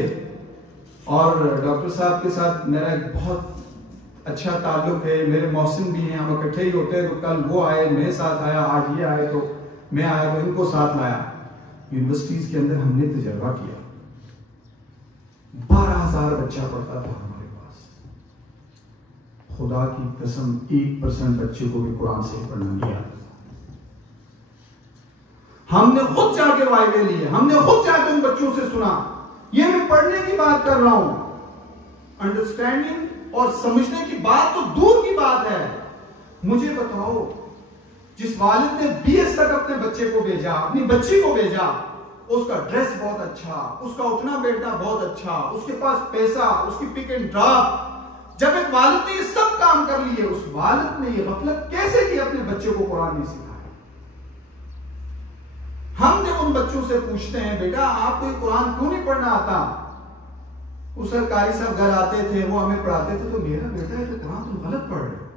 اور ڈاکٹر صاحب کے ساتھ میرا ایک بہت اچھا تعلق ہے، میرے محسن بھی ہیں، ہم اکٹھے ہی ہوتے ہیں۔ تو کل وہ آئے، میرے ساتھ آیا، آج یہ آئے تو میں آیا تو ان کو ساتھ لایا۔ یونیورسٹیز کے اندر ہم نے تجربہ کیا، 12,000 بچہ پڑھتا تھا ہمارے پاس۔ خدا کی قسم 1% بچے کو بھی قرآن سے پڑھنا نہیں آتا۔ ہم نے خود جا کے وائوے لیے، ہم نے خود جا کے ان بچوں سے سنا۔ یہ میں پڑھنے کی بات کر رہا ہوں، انڈرسٹینڈنگ اور سمجھنے کی بات تو دور کی بات ہے۔ مجھے بتاؤ، جس والد نے BS تک اپنے بچے کو بھیجا، اپنی بچی کو بھیجا، اس کا ڈریس بہت اچھا، اس کا اٹھنا بیٹھنا بہت اچھا، اس کے پاس پیسہ، اس کی پک اینڈ ڈراپ، جب ایک والد نے یہ سب کام کر لیے، اس والد نے یہ غفلت کیسے کی اپنے بچے کو قرآن نہیں سکھایا؟ ہم جب ان بچوں سے پوچھتے ہیں بیٹا آپ کو یہ قرآن کیوں نہیں پڑھنا آتا، اس قاری صاحب گھر آتے تھے، وہ ہمیں پڑھاتے تھے، تو میرا بیٹا ہے تو قرآن تم غلط پڑھ رہے ہو،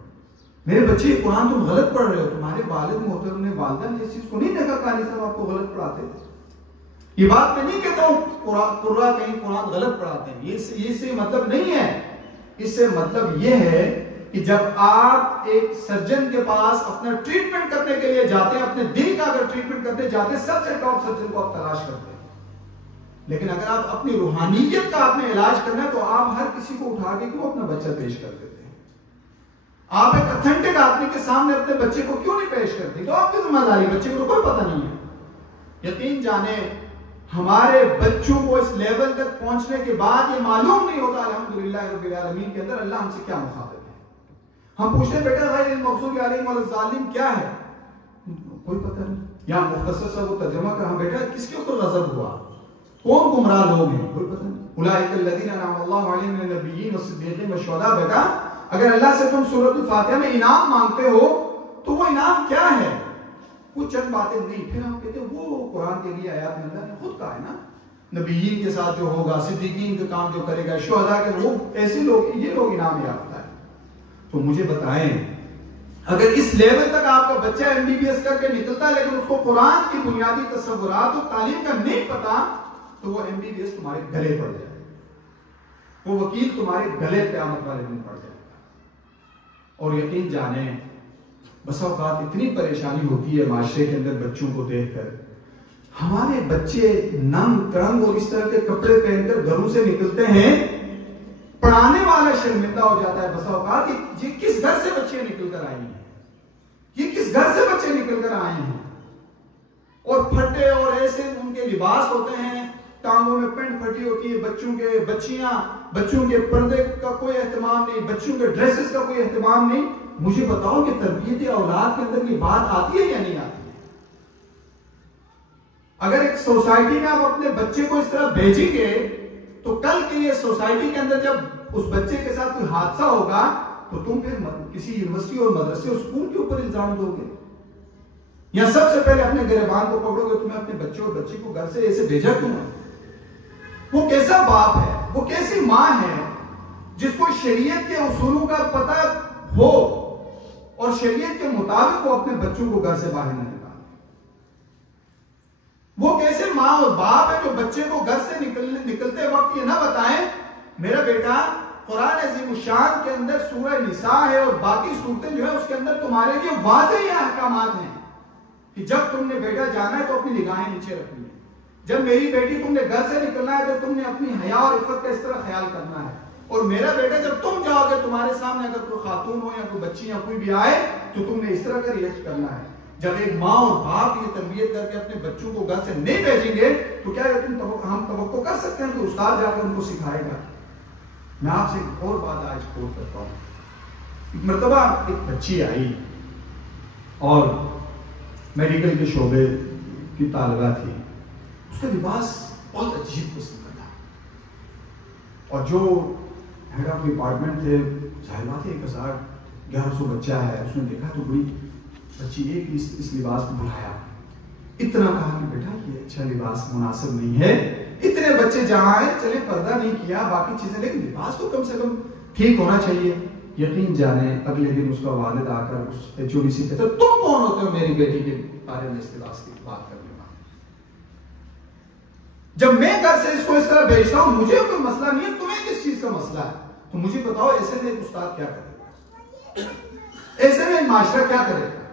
میرے بچے قرآن تم غلط پڑھ رہے ہو، تمہارے والد محترم نے، والدہ نے اس چیز کو نہیں دیکھا قاری صاحب آپ کو غلط پڑھاتے تھے۔ یہ بات میں نہیں کہتا ہوں قرآن کہیں قرآن غلط پڑھاتے ہیں، یہ سے مطلب نہیں ہے۔ اس سے مطلب یہ ہے کہ جب آپ ایک سرجن کے پاس اپنا ٹریٹمنٹ کرنے کے لیے جاتے ہیں، اپنے دل کا اگر ٹریٹمنٹ کرنے جاتے ہیں، سب سے ٹاپ سرجن کو آپ تلاش کرتے ہیں۔ لیکن اگر آپ اپنی روحانیت کا آپ نے علاج کرنا ہے تو آپ ہر کسی کو اٹھا کے کیوں اپنا بچہ پیش کر دیتے ہیں؟ آپ ایک اتھینٹک آدمی کے سامنے اپنے بچے کو کیوں نہیں پیش کرتے؟ تو آپ کی ذمہ داری، بچے کو تو کوئی پتہ نہیں ہے۔ یقین جانیں ہمارے بچوں کو اس لیول تک پہنچنے کے بعد یہ معلوم نہیں ہوتا الحمدللہ رب العالمین کے اندر اللہ ہم سے کیا مخاطب ہے۔ ہم پوچھتے ہیں بیٹا غیر المغضوب علیہم ولا الضالین کیا ہے؟ کوئی پتہ نہیں۔ یا مختصر سا وہ ترجمہ کہا بیٹا کس کے اوپر غضب ہوا، کون گمراہ لوگ ہیں، کوئی پتہ نہیں۔ اولئک الذین انعم اللہ علیہم من النبیین والصدیقین والشہداء۔ بیٹا اگر اللہ سے تم سورۃ الفاتحہ میں انعام مانگتے ہو تو وہ انعام کیا ہے؟ وہ چند باتیں نہیں، پھر ہم کہتے ہیں وہ قرآن کے لیے آیات میں اللہ نے خود کہا ہے نا، نبیین کے ساتھ جو ہوگا، صدیقین کا کام جو کرے گا، شہداء کے، وہ ایسے لوگ، یہ لوگ انعام یافتہ ہیں۔ تو مجھے بتائیں اگر اس لیول تک آپ کا بچہ MBBS کر کے نکلتا ہے لیکن اس کو قرآن کی بنیادی تصورات اور تعلیم کا نہیں پتا تو وہ MBBS تمہارے گلے پڑ جائے گا، وہ وکیل تمہارے گلے قیامت والے دن پڑ جائے گا۔ اور یقین جانیں بسا اوقات اتنی پریشانی ہوتی ہے معاشرے کے اندر بچوں کو دیکھ کر، ہمارے بچے ننگ ترنگ اور اس طرح کے کپڑے پہن کر گھروں سے نکلتے ہیں، پڑھانے والا شرمندہ ہو جاتا ہے بسا اوقات یہ کس گھر سے بچے نکل کر آئے ہیں، یہ کس گھر سے بچے نکل کر آئے ہیں، اور پھٹے اور ایسے ان کے لباس ہوتے ہیں، ٹانگوں میں پینٹ پھٹی ہوتی ہے، بچوں کے بچیاں، بچوں کے پردے کا کوئی اہتمام نہیں، بچوں کے ڈریسز کا کوئی اہتمام نہیں۔ مجھے بتاؤ کہ تربیت اولاد کے اندر یہ بات آتی ہے یا نہیں آتی ہے؟ اگر ایک سوسائٹی میں آپ اپنے بچے کو اس طرح بھیجیں گے تو کل کے لیے سوسائٹی کے اندر جب اس بچے کے ساتھ کوئی حادثہ ہوگا تو تم پھر کسی یونیورسٹی اور مدرسے اور اسکول کے اوپر الزام دو گے، یا سب سے پہلے اپنے گریبان کو پکڑو گے تمہیں اپنے بچے اور بچی کو گھر سے ایسے بھیجا کیوں ہے؟ وہ کیسا باپ ہے، وہ کیسی ماں ہے جس کو شریعت کے اصولوں کا پتہ ہو اور شریعت کے مطابق وہ اپنے بچوں کو گھر سے باہر نہ نکالے؟ وہ کیسے ماں اور باپ ہے جو بچے کو گھر سے نکلتے وقت یہ نہ بتائیں میرا بیٹا قرآن عظیم الشان کے اندر سورہ نساء ہے اور باقی صورتیں جو ہے اس کے اندر تمہارے لیے واضح احکامات ہیں کہ جب تم نے بیٹا جانا ہے تو اپنی نگاہیں نیچے رکھنی ہے، جب میری بیٹی تم نے گھر سے نکلنا ہے تو تم نے اپنی حیا اور عفت کا اس طرح خیال کرنا ہے، اور میرا بیٹا جب تم جاؤ گے تمہارے سامنے اگر کوئی خاتون ہو یا کوئی بچی یا کوئی بھی آئے تو تم نے اس طرح کا ریئیکٹ کرنا ہے۔ جب ایک ماں اور باپ یہ تربیت کر کے اپنے بچوں کو گھر سے نہیں بھیجیں گے تو کیا ہم توقع کر سکتے ہیں کہ استاد جا کر ان کو سکھائے گا؟ میں آپ سے ایک اور بات آج کوٹ کرتا ہوں۔ ایک مرتبہ ایک بچی آئی اور میڈیکل کے شعبے کی طالبہ تھی، اس کا لباس بہت عجیب قسم کا تھا، اور جو ہیڈ آف ڈپارٹمنٹ تھے ظاہر بات ہے 1100 بچہ ہے، اس نے دیکھا تو بڑی بچی ایک اس لباس کو بلایا، اتنا کہا کہ بیٹا یہ اچھا لباس مناسب نہیں ہے، اتنے بچے جہاں ہیں چلے پردہ نہیں کیا باقی چیزیں لیکن لباس تو کم سے کم ٹھیک ہونا چاہیے۔ یقین جانے اگلے دن اس کا والد آ کر اس ایچ.او.ڈی سے کہتا تم کون ہوتے ہو میری بیٹی کے بارے میں اس لباس کی بات کرنے والے؟ جب میں گھر سے اس کو اس طرح بھیجتا ہوں مجھے کوئی مسئلہ نہیں ہے، تمہیں کس چیز کا مسئلہ ہے؟ تو مجھے بتاؤ ایسے میں ایک استاد کیا کرے گا، ایسے میں معاشرہ کیا کرے گا؟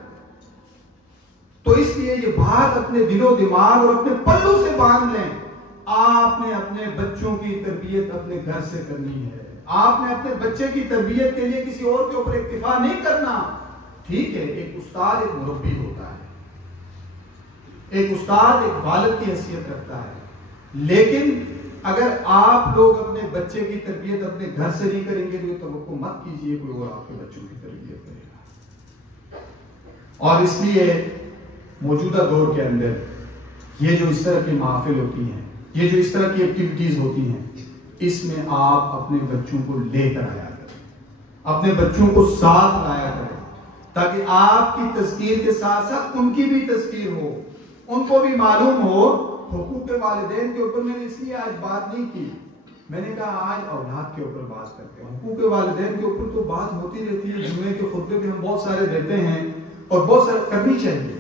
تو اس لیے یہ بات اپنے دل و دماغ اور اپنے پلوں سے باندھ لیں، آپ نے اپنے بچوں کی تربیت اپنے گھر سے کرنی ہے، آپ نے اپنے بچے کی تربیت کے لیے کسی اور کے اوپر اکتفا نہیں کرنا۔ ٹھیک ہے ایک استاد ایک مربی ہوتا ہے، ایک استاد ایک والد کی حیثیت رکھتا ہے، لیکن اگر آپ لوگ اپنے بچے کی تربیت اپنے گھر سے نہیں کریں گے تو توقع مت کیجیے کوئی اور آپ کے بچوں کی تربیت کرے گا۔ اور اس لیے موجودہ دور کے اندر یہ جو اس طرح کی محافل ہوتی ہیں، یہ جو اس طرح کی ایکٹیویٹیز ہوتی ہیں، اس میں آپ اپنے بچوں کو لے کر آیا کریں، اپنے بچوں کو ساتھ لایا کریں، تاکہ آپ کی تذکیر کے ساتھ ساتھ ان کی بھی تذکیر ہو، ان کو بھی معلوم ہو۔ حقوق والدین کے اوپر میں نے اس لیے آج بات نہیں کی، میں نے کہا آج اولاد کے اوپر بات کرتے ہیں۔ حقوق والدین کے اوپر تو بات ہوتی رہتی ہے، جمعے کے خطبے بھی ہم بہت سارے دیتے ہیں اور بہت سارے کرنی چاہیے۔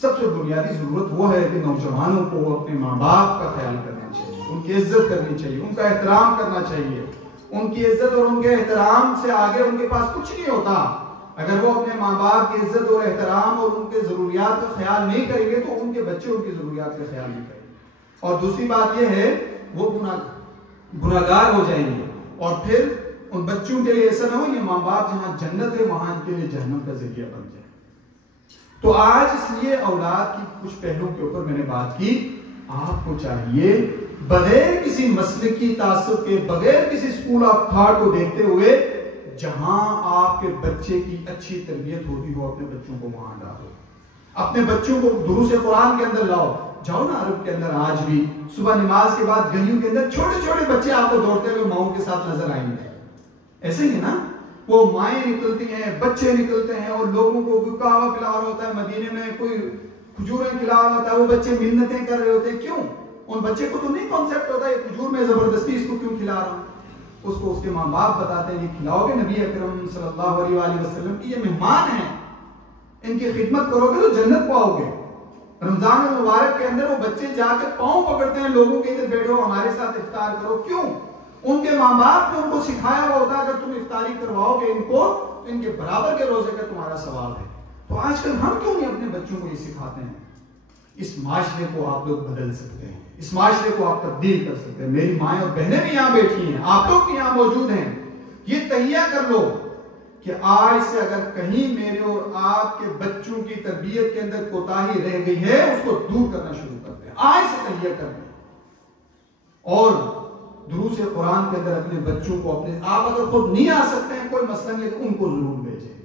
سب سے بنیادی ضرورت وہ ہے کہ نوجوانوں کو اپنے ماں باپ کا خیال کرنا چاہیے، ان کی عزت کرنی چاہیے، ان کا احترام کرنا چاہیے۔ ان کی عزت اور ان کے احترام سے آگے ان کے پاس کچھ نہیں ہوتا۔ اگر وہ اپنے ماں باپ کی عزت اور احترام اور ان کے ضروریات کا خیال نہیں کریں گے تو ان کے بچے ان کی ضروریات کا خیال نہیں کریں گے۔ اور دوسری بات یہ ہے وہ گناہگار ہو جائیں گے، اور پھر ان بچوں کے لیے ایسا نہ ہو یہ ماں باپ جہاں جنت ہے وہاں ان کے لیے جہنم کا ذریعہ بن جائے۔ تو آج اس لیے اولاد کی کچھ پہلوؤں کے اوپر میں نے بات کی۔ آپ کو چاہیے بغیر کسی مسلکی تعصب کے، بغیر کسی اسکول آف تھاٹ کو دیکھتے ہوئے، جہاں آپ کے بچے کی اچھی تربیت ہوتی ہو اپنے بچوں کو وہاں ڈالو، اپنے بچوں کو دروس قرآن کے اندر لاؤ۔ جاؤ نا عرب کے اندر آج بھی صبح نماز کے بعد گلیوں کے اندر چھوٹے چھوٹے بچے آپ کو دوڑتے ہوئے ماؤں کے ساتھ نظر آئیں گے، ایسے ہی نا؟ وہ مائیں نکلتی ہیں، بچے نکلتے ہیں، اور لوگوں کو کوئی کہوہ کھلا رہا ہوتا ہے، مدینے میں کوئی کھجوریں کھلا رہا ہوتا ہے، وہ بچے منتیں کر رہے ہوتے ہیں۔ کیوں؟ ان بچے کو تو نہیں کانسیپٹ ہوتا یہ کھجور میں زبردستی اس کو کیوں کھلا رہا ہوں۔ اس کو اس کے ماں باپ بتاتے ہیں یہ کھلاؤ گے نبی اکرم صلی اللہ علیہ وآلہ وسلم کی یہ مہمان ہیں، ان کی خدمت کرو گے تو جنت پاؤ گے۔ رمضان المبارک کے اندر وہ بچے جا کے پاؤں پکڑتے ہیں لوگوں کے، ادھر بیٹھو ہمارے ساتھ افطار کرو۔ کیوں؟ ان کے ماں باپ نے ان کو سکھایا ہوا ہوتا ہے اگر تم افطاری کرواؤ گے ان کو تو ان کے برابر کے روزے کا تمہارا ثواب ہے۔ تو آج کل ہم کیوں نہیں اپنے بچوں کو یہ سکھاتے ہیں؟ اس معاشرے کو آپ لوگ بدل سکتے ہیں، اس معاشرے کو آپ تبدیل کر سکتے ہیں۔ میری مائیں اور بہنیں بھی یہاں بیٹھی ہیں، آپ لوگ بھی یہاں موجود ہیں، یہ تہیہ کر لو کہ آج سے اگر کہیں میرے اور آپ کے بچوں کی تربیت کے اندر کوتاہی رہ گئی ہے اس کو دور کرنا شروع کرتے ہیں، آج سے تہیہ کر لیں۔ اور دروس قرآن کے اندر اپنے بچوں کو اپنے، آپ اگر خود نہیں آ سکتے ہیں کوئی مسئلہ نہیں، ان کو ضرور بھیجیں۔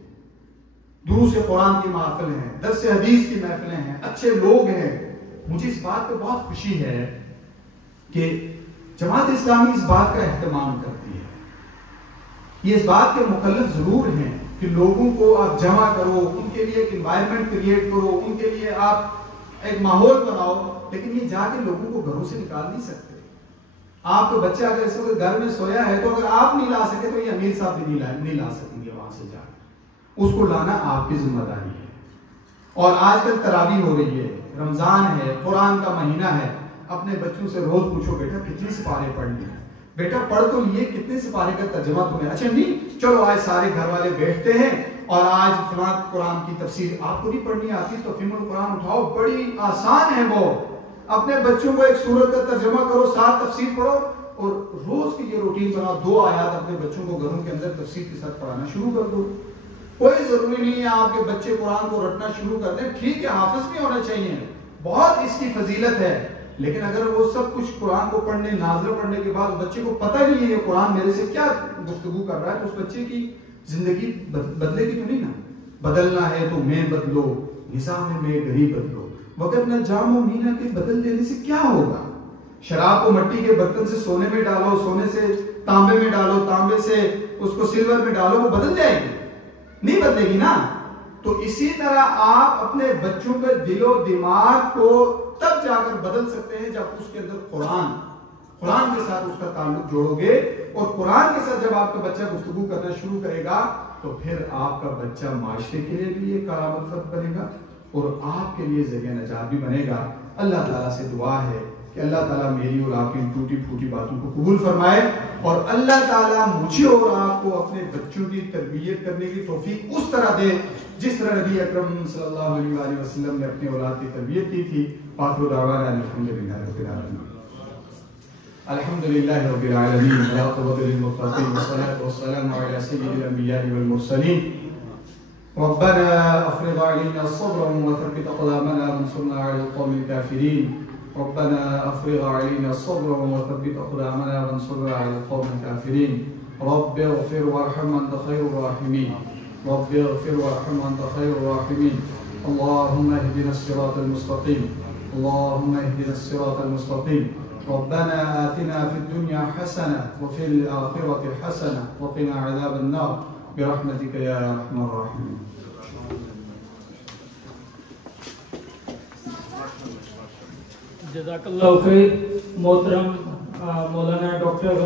دروس قرآن کی محفل ہیں، درس حدیث کی محفلیں ہیں، اچھے لوگ ہیں، مجھے اس بات پہ بہت خوشی ہے کہ جماعت اسلامی اس بات کا اہتمام کرتی ہے. یہ اس بات کے مکلف ضرور ہیں کہ لوگوں کو آپ جمع کرو، ان کے لیے ایک انوائرمنٹ کریٹ کرو، ان کے لیے آپ ایک ماحول بناؤ، لیکن یہ جا کے لوگوں کو گھروں سے نکال نہیں سکتے. آپ کا بچہ اگر اس وقت گھر میں سویا ہے تو اگر آپ نہیں لا سکے تو یہ امیر صاحب بھی نہیں لا سکیں گے وہاں سے جا کے. اس کو لانا آپ کی ذمہ داری ہے. اور آج کل تراویح ہو رہی ہے، رمضان ہے، قرآن کا مہینہ ہے. اپنے بچوں سے روز پوچھو بیٹا کتنے سپارے پڑھ لیے، بیٹا پڑھ تو لیے، کتنے سپارے کا ترجمہ تمہیں؟ اچھا نہیں، چلو آج سارے گھر والے بیٹھتے ہیں اور آج فلاں قرآن کی تفسیر آپ کو نہیں پڑھنی آتی تو تفہیم القرآن اٹھاؤ، بڑی آسان ہے وہ. اپنے بچوں کو ایک سورت کا ترجمہ کرو، 7 تفسیر پڑھو اور روز کی یہ روٹین بناؤ. 2 آیات اپنے بچوں کو گھروں کے اندر تفسیر کے ساتھ پڑھانا شروع کر دو. کوئی ضروری نہیں ہے آپ کے بچے قرآن کو رٹنا شروع کر دیں، ٹھیک ہے حافظ بھی ہونا چاہیے، بہت اس کی فضیلت ہے. لیکن اگر وہ سب کچھ قرآن کو پڑھنے، نازلہ پڑھنے کے بعد بچے کو پتہ نہیں ہے یہ قرآن میرے سے کیا گفتگو کر رہا ہے، تو اس بچے کی زندگی بدلے گی تو نہیں نا. بدلنا ہے تو میں بدلو، نظام میں گری بدلو، وقت نہ جام و مینا کے بدل دینے سے کیا ہوگا. شراب کو مٹی کے برتن سے سونے میں ڈالو، سونے سے تانبے میں ڈالو، تانبے سے اس کو سلور میں ڈالو، وہ بدل جائے گی؟ نہیں بدلے گی نا. تو اسی طرح آپ اپنے بچوں کے دل و دماغ کو تب جا کر بدل سکتے ہیں جب اس کے اندر قرآن کے ساتھ اس کا تعلق جوڑو گے. اور قرآن کے ساتھ جب آپ کا بچہ گفتگو کرنا شروع کرے گا تو پھر آپ کا بچہ معاشرے کے لیے بھی ایک کرامت فرد بنے گا اور آپ کے لیے ذریعہ نجات بھی بنے گا. اللہ تعالیٰ سے دعا ہے کہ اللہ تعالیٰ میری اور آپ کی ٹوٹی پھوٹی باتوں کو قبول فرمائے اور اللہ تعالیٰ مجھے اور آپ کو اپنے بچوں کی تربیت کرنے کی توفیق اس طرح دے جس طرح نبی اکرم صلی اللہ علیہ وآلہ وسلم نے اپنی اولاد کی تربیت کی تھی. آخر دعوانا الحمدللہ رب العالمین. الحمدللہ رب العالمین والعاقبۃ للمتقین والصلاة والسلام علی سید الانبیاء والمرسلین. ربنا افرغ علينا صبرا وثبت اقدامنا وانصرنا على القوم الكافرين. ربنا افرغ علينا صبرا وثبت اقدامنا وانصرنا على القوم الكافرين. رب اغفر وارحم انت خير الراحمين. رب اغفر وارحم انت خير الراحمين. اللهم اهدنا الصراط المستقيم. اللهم اهدنا الصراط المستقيم. ربنا آتنا في الدنيا حسنة وفي الآخرة حسنة وقنا عذاب النار برحمتك يا أرحم الراحمين. جزاک اللہ خیر. محترم مولانا ڈاکٹر